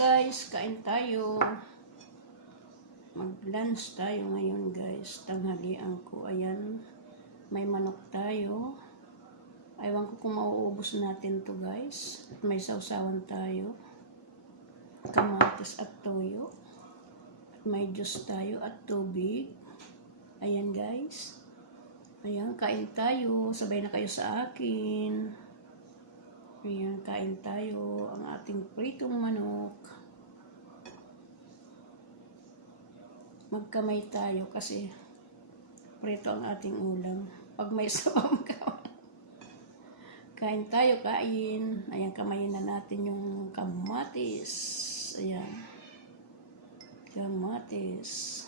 Guys, kain tayo. Mag-lunch tayo ngayon guys. Tanghalian ko. Ayan. May manok tayo. Aywan ko kung mauubos natin to guys. At may sausawan tayo. Kamatis at toyo. At may juice tayo at tubig. Ayan guys. Ayan, kain tayo. Sabay na kayo sa akin. Ayan, kain tayo ang ating pritong manok. Magkamay tayo kasi prito ang ating ulam. Pag may sabang kain tayo, kain. Ayan, kamayin na natin yung kamatis. Ayan. Kamatis.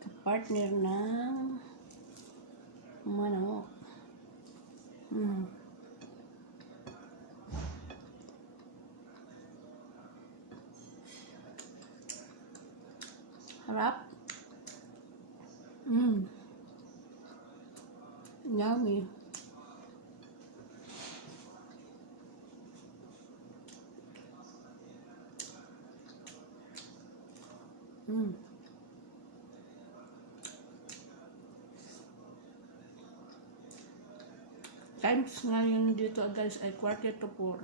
Kapartner ng manok. Harap. Yummy. Times ngayon dito guys ay 3:45.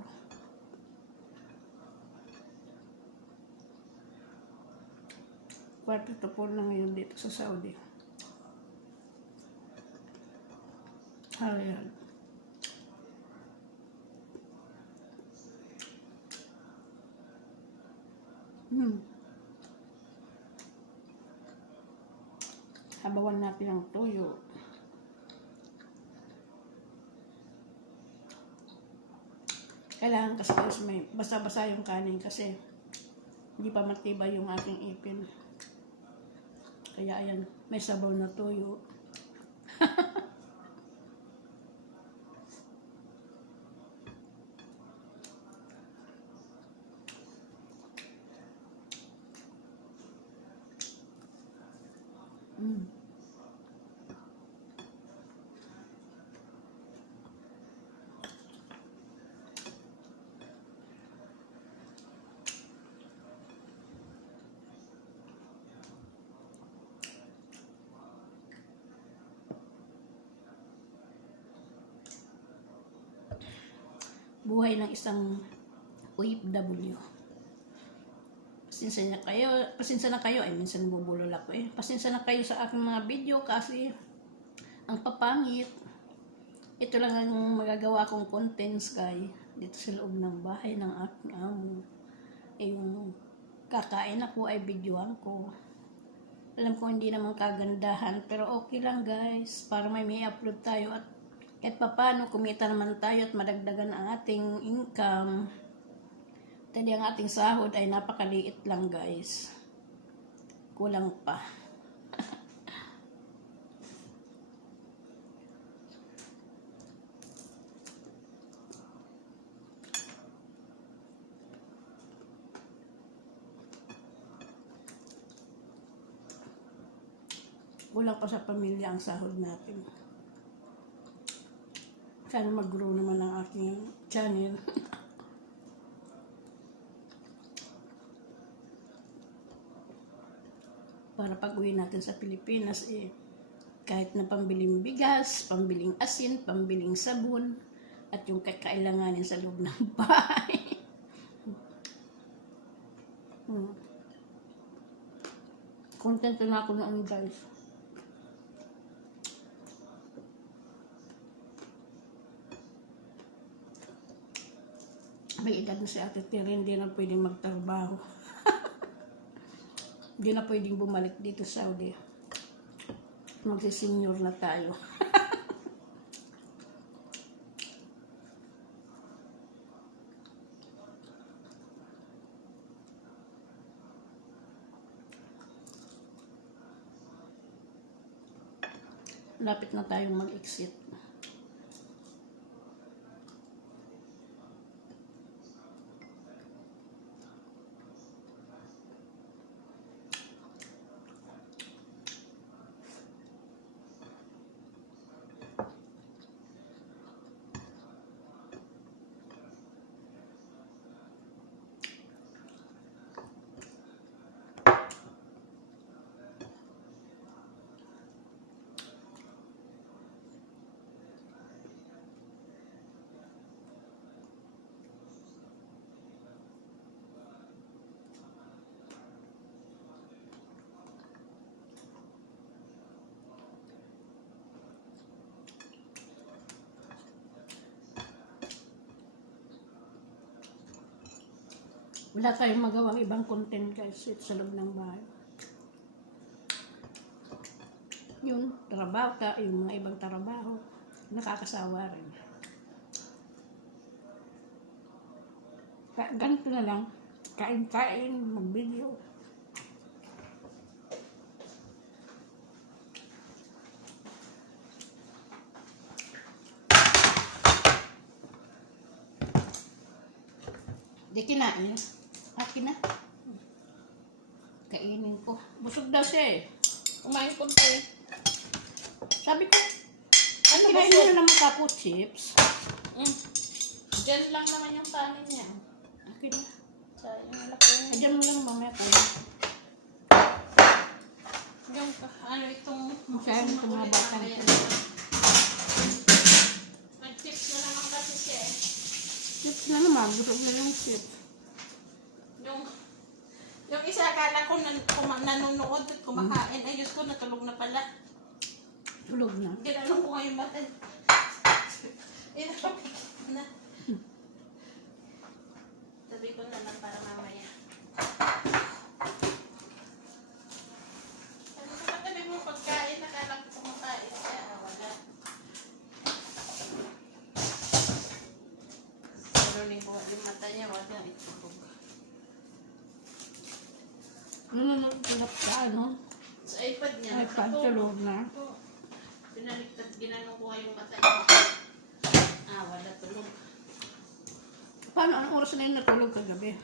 Quarter to 4 na ngayon dito sa Saudi. Ayan. Habawan natin ang toyo. Kailangan kasi may basa-basa yung kanin kasi hindi pa matibay yung aking ipin. Kaya ayan, may sabaw na toyo. Buhay ng isang OFW. Pasensya na kayo, ay minsan nabubulol ako eh. Pasensya na kayo sa aking mga video kasi ang papangit. Ito lang ang magagawa kong contents guys dito sa loob ng bahay ng aking amo. Eh, yung kakain ako ay videoan ko. Alam ko hindi naman kagandahan pero okay lang guys para may upload tayo at kahit papano kumita naman tayo at madagdagan ang ating income. Tadi ang ating sahod ay napakaliit lang guys. Kulang pa. Kulang pa sa pamilya ang sahod natin. Sana mag-grow naman ang aking channel. Para pag-uwi natin sa Pilipinas, eh, kahit na pambiling bigas, pambiling asin, pambiling sabon, at yung kakailanganin sa loob ng bahay. Contento na ako noon guys. May edad na si Ate Tere, hindi na pwedeng magtrabaho. Hindi na pwedeng bumalik dito sa Saudi. Magsisenyor na tayo. Lapit na tayong mag-exit. Wala tayong magawang ibang content guys sa loob ng bahay. Yung trabaho ka, yung mga ibang trabaho, nakakasawa rin. Ganito na lang, kain-kain, mag-video. Di kinain. Akin na. Kainin ko. Busog daw siya eh. Kumain ko pa eh. Sabi ko, Ano kinain mo na naman kapo chips. Diyan lang naman yung kanin niya. Akin na. Sayang malaki. Ayan mo lang mamaya ko. Yung ano itong... Sayang itong mga batang Ayan. ito. Mag-tips na naman kasi siya eh. Chips na naman. Busog na yung chips. Yung isa akala ko nanonood at kumakain. Ay, Diyos ko, natulog na pala. Tulog na. Ginanong ko ngayon mata. Inalok na. Sabi ko na lang para mamaya. Ano sa katabi mo pagkain? Nakala ko kumakain siya. Wala. Narunin ko yung mata niya. Wala. Itulog. Nununod tulap ka, ano? Sa iPad niya. Ay, tulog na. Pinaliktad, ginanong ko nga yung mata niya. Wala tulog. Paano? Anong oras na yung natulog kagabi?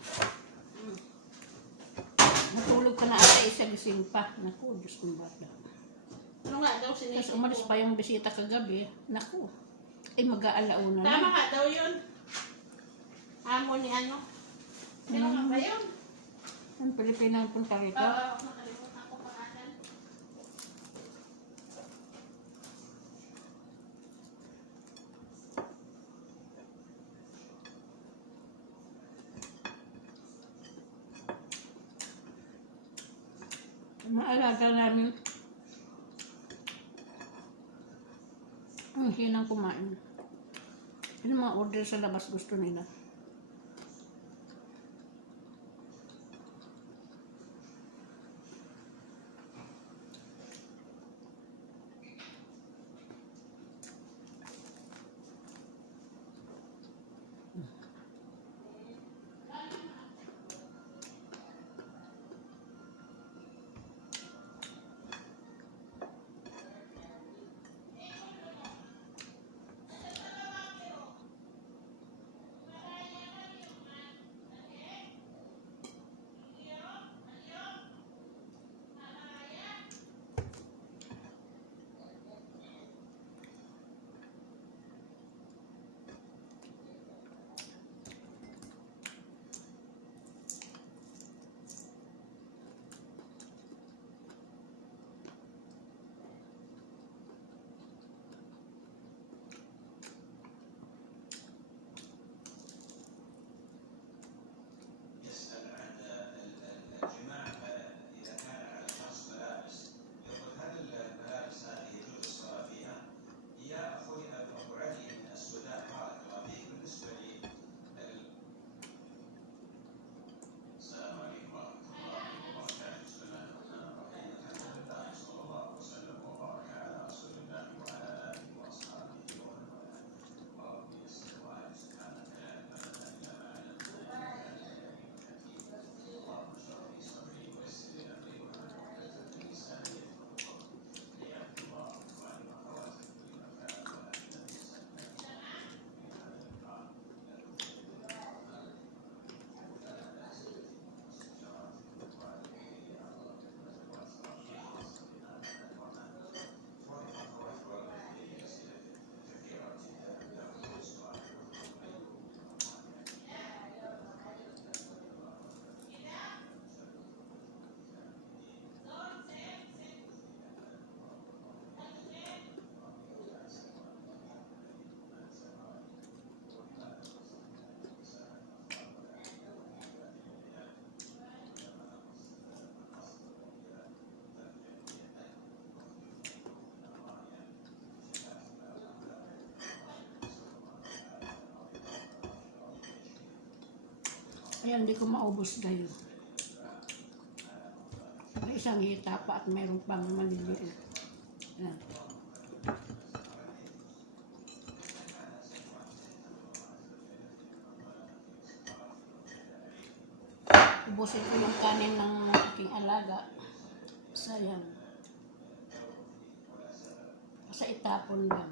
Natulog ka na ata, isa gising pa. Naku, Diyos kong bata. Ano nga daw sinisip Tapos umalis ko? pa yung bisita kagabi. Naku, ay mag-aalauna na. Tama nga daw yun. Amo ni ano. Sino nga ba yun? Ang Pilipino ang punta rito. Nakalimutan ako pangalan. Maalaga namin. Ang hinang kumain. Yung mga order sa labas gusto nila. Ayan, hindi ko maubos gayo. May isang hita pa at mayroon pang maliliit. Ayan. Ubusin ko yung kanin ng aking alaga. Sayang. Sa itapon lang.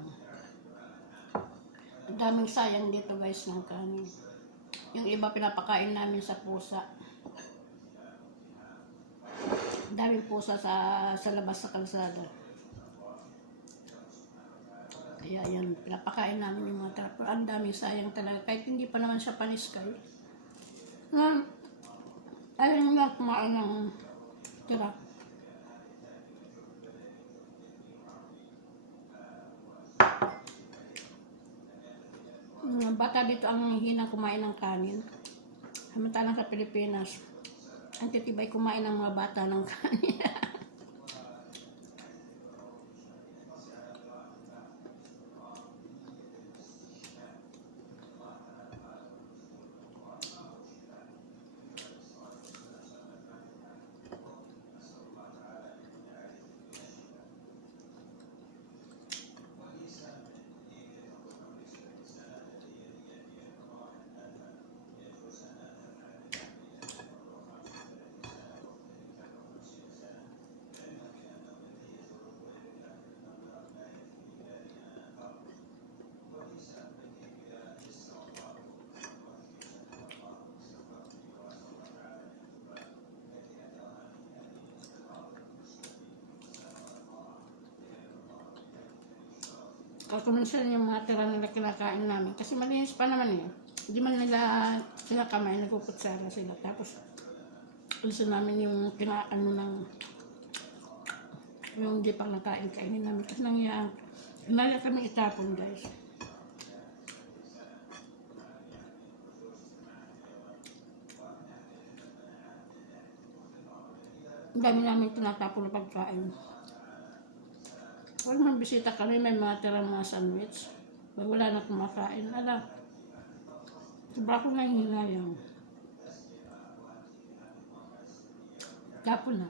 Ang daming sayang dito guys ng kanin. Yung iba pinapakain namin sa pusa. Ang daming pusa sa labas sa kalsada. Kaya yan, pinapakain namin yung mga tara. Pero ang daming sayang talaga. Kahit hindi pa naman siya paniskay. Ayaw nga kumain ng tira. Bata dito ang hina kumain ng kanin. Samantalang sa Pilipinas, ang titibay kumain ng mga bata ng kanin. Kasi minsan yung mga tira nila kinakain namin. Kasi malinis pa naman eh. Hindi man nila kinakamay, nagpuputsara sila. Tapos, alisin namin yung kinaano ng yung hindi pang nakain, kainin namin. Kasi nangyayang kami itapon guys. Ang dami namin tinatapon na pagkain. Pag may bisita kami, may mga tirang mga sandwich. Pag wala na kumakain, sobra ko na hinayang. Tapon na.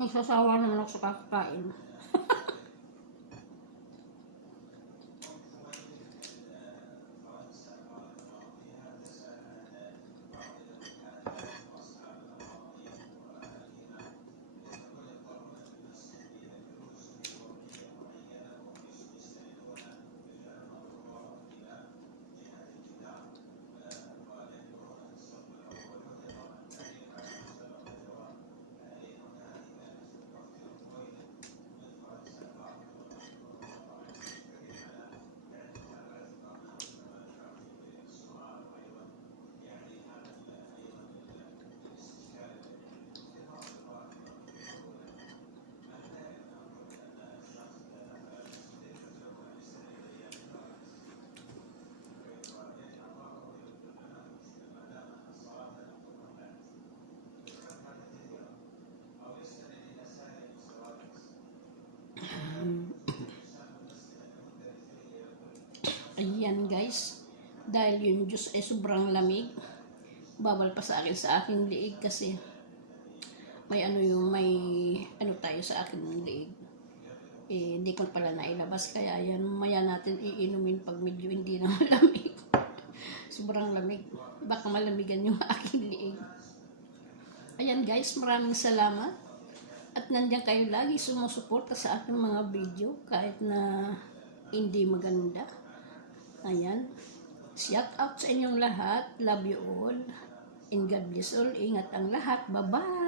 Nagsasawa naman ako sa kakain. Ayan guys, dahil yung juice ay sobrang lamig, bawal pa sa aking liig kasi may tayo sa aking liig. Hindi ko pala nailabas, kaya yan, maya natin iinumin pag medyo hindi na malamig. Sobrang lamig, baka malamigan yung aking liig. Ayan guys, maraming salamat. At nandiyan kayo lagi sumusuporta sa aking mga video kahit na hindi maganda. Ayan. Shout out sa inyong lahat. Love you all. And God bless all. Ingat ang lahat. Bye-bye.